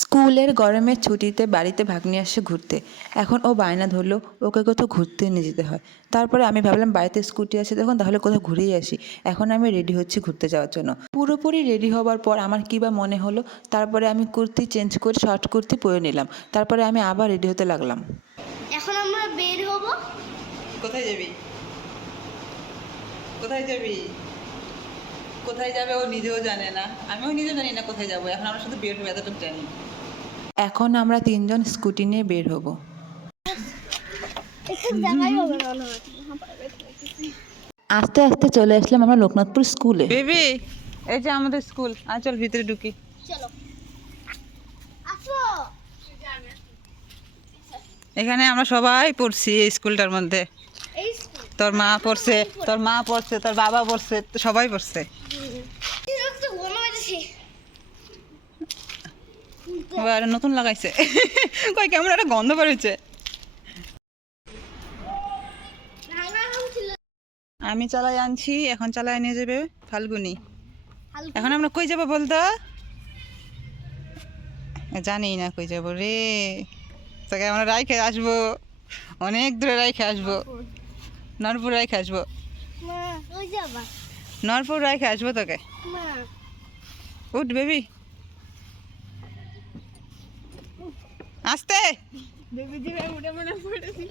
স্কুলের গরমের ছুটিতে বাড়িতে ভাগ্নি আসে ঘুরতে। এখন ও বায়না ধরলো ওকে কোথাও ঘুরতে নিয়ে যেতে হয়। তারপরে আমি ভাবলাম বাড়িতে স্কুটি আছে যখন তাহলে কোথাও ঘুরেই আসি। এখন আমি রেডি হচ্ছি ঘুরতে যাওয়ার জন্য। পুরোপুরি রেডি হবার পর আমার কী বা মনে হলো, তারপরে আমি কুর্তি চেঞ্জ করে শর্ট কুর্তি পরে নিলাম। তারপরে আমি আবার রেডি হতে লাগলাম। এখন আমরা বের হব। কোথায় যাবি? কোথায় যাবি? কোথায় যাবে ও নিজেও জানে না, আমিও নিজেও জানি না কোথায় যাবো। এখন আমরা শুধু বের হবো, এতটুকু জানি। এখন আমরা তিনজন স্কুটি নিয়ে বের হব। একটু জায়গায় হবে না। আস্তে আস্তে চলে আসলাম আমরা লোকনাথপুর স্কুলে। বেবি, এই যে আমাদের স্কুল। আর চল ভিতরে ঢুকি। চলো আসো। এখানে আমরা সবাই পড়ছি এই স্কুলটার মধ্যে। এই স্কুল তোর মা পড়ছে, তোর মা পড়ছে, তোর বাবা পড়ছে, সবাই পড়ছে। একটু গরম হয়েছে। এবার নতুন লাগাইছে। কই কেমন একটা গন্ধ বেরোচ্ছে। আমি চালাই আনছি, এখন চালাই নিয়ে যাবে ফাল্গুনি। এখন আমরা কই যাবো বলতো? জানি না কই যাবো রে। তোকে আমরা রাইখে আসবো, অনেক দূরে রাইখে আসবো। নরপুর রাইখে আসবো, মা ওই যাবা। নরপুর রাইখে আসবো তোকে। মা উঠ বেবি, আস্তে বেবি দিবে উড়ে মনে পড়েছি।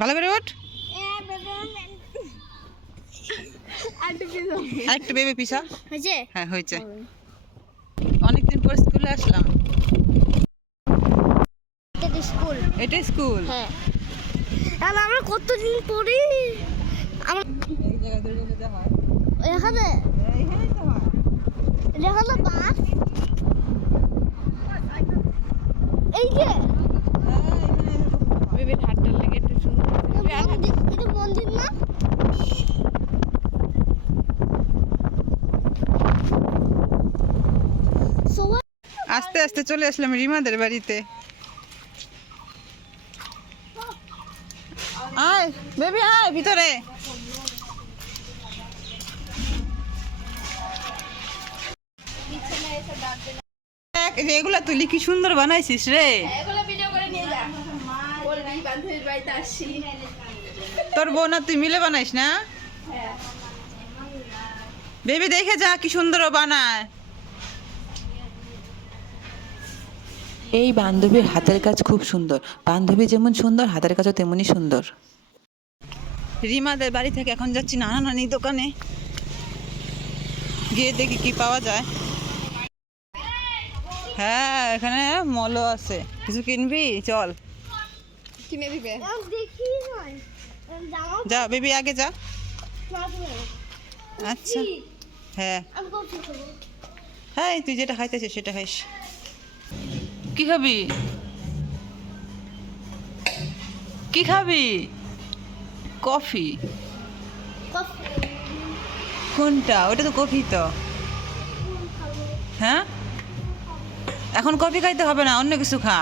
ভালো করে উঠ। এ বেবি আরেকটু বেবি পিছা। হয়েছে? হ্যাঁ হয়েছে। অনেকদিন পর স্কুলে আসলাম। এটা স্কুল। এটাই স্কুল। হ্যাঁ, আর আমরা কতদিন পরে আমরা এই জায়গায় দুর্গা পূজা হয়। এখানে এইখানেই তো হয়। এখানে বাস এই যে বেবির হাতটা লেগে একটু সুন্দর। এটা মন্দির না? সবাই আস্তে আস্তে চলে আসলাম রিমাদের বাড়িতে। আয় বেবি আয় ভিতরে। এগুলা তুলি কি সুন্দর বানাইছিস রে। তোর বোন আর তুই মিলে বানাইস না? বেবি দেখে যা কি সুন্দর ও বানায়। এই বান্ধবীর হাতের কাজ খুব সুন্দর। বান্ধবী যেমন সুন্দর, হাতের কাজও তেমনই সুন্দর। রিমাদের বাড়ি থেকে এখন যাচ্ছি নানা নানি দোকানে, গিয়ে দেখি কি পাওয়া যায়। হ্যাঁ এখানে মলও আছে, কিছু কিনবি? চল কিনে দিবে। দেখি নয় জামা যা বেবি আগে যা। পরে আচ্ছা হ্যাঁ আমি কফি খাবো। হ্যাঁ, তুই যেটা খাইতেছিস সেটা খাইস। কি খাবি? কি খাবি? কফি? কফি কোনটা? ওটা তো কফি তো। হ্যাঁ এখন কফি খাইতে হবে না, অন্য কিছু খা।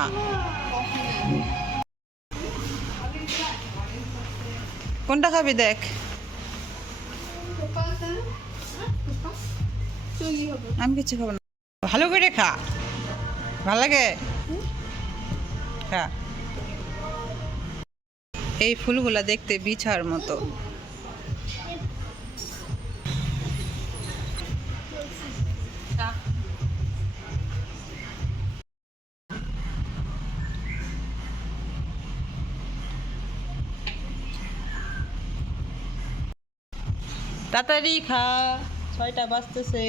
কোনটা খাবি দেখ। আমি কিছু খাবো না, ভালো করে খা, ভালো লাগে খা। এই ফুলগুলা দেখতে বিছার মতো। তাড়াতাড়ি খা, 6টা বাজতেছে।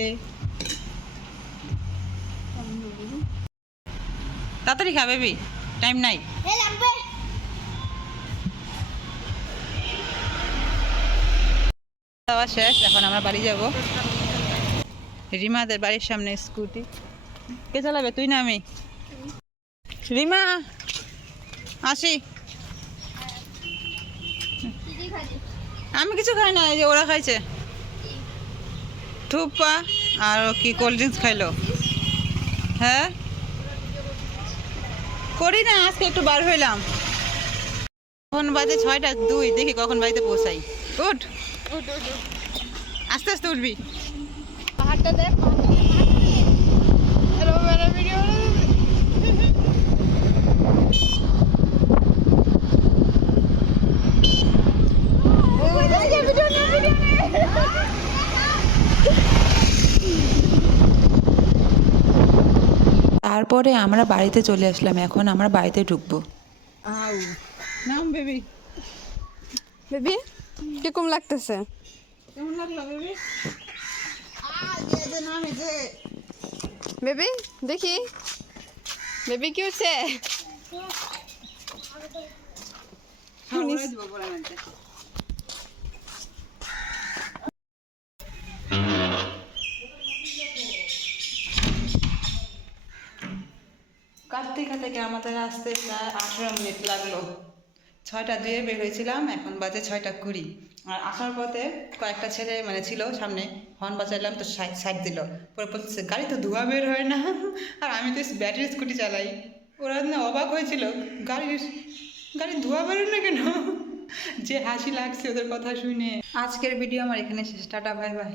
তাড়াতাড়ি খা বেবি, টাইম নাই। এ লাগবে। খাওয়া শেষ, এখন আমরা বাড়ি যাব। রিমাদের বাড়ির সামনে স্কুটি। কে চালাবে, তুই না আমি? রিমা আসি। দিদি খালি আমি কিছু খাই না, এই যে ওরা খাইছে থুপা আর কি কোল্ড ড্রিঙ্কস খাইলো। হ্যাঁ করি না, আজকে একটু বার হইলাম। কখন বাজে? 6টা 2, দেখি কখন বাড়িতে পৌঁছাই। উঠ উঠ উঠ উঠ। আস্তে আস্তে উঠবি। পাহাড়টা দেখ, পাহাড়টা। তারপরে আমরা বাড়িতে চলে আসলাম, এখন আমরা বাড়িতে ঢুকবো। আউ নাম বেবি। বেবি কিরকম লাগতেছে? কেমন লাগলো বেবি? বেবি দেখি, বেবি কি হচ্ছে? কার্তিকা থেকে আমাদের আসতে প্রায় 18 মিনিট লাগলো। 6টা 2 বের হয়েছিলাম, এখন বাজে 6টা 20। আর আসার পথে কয়েকটা ছেলে মানে ছিল সামনে, হর্ন বাজাইলাম তো সাইড দিল। পরে বলছে গাড়ি তো ধোঁয়া বের হয় না। আর আমি তো ব্যাটারি স্কুটি চালাই। ওরা না অবাক হয়েছিল, গাড়ি ধোঁয়া বেরোয় না কেন। যে হাসি লাগছে ওদের কথা শুনে। আজকের ভিডিও আমার এখানে শেষ। Tata, bye bye.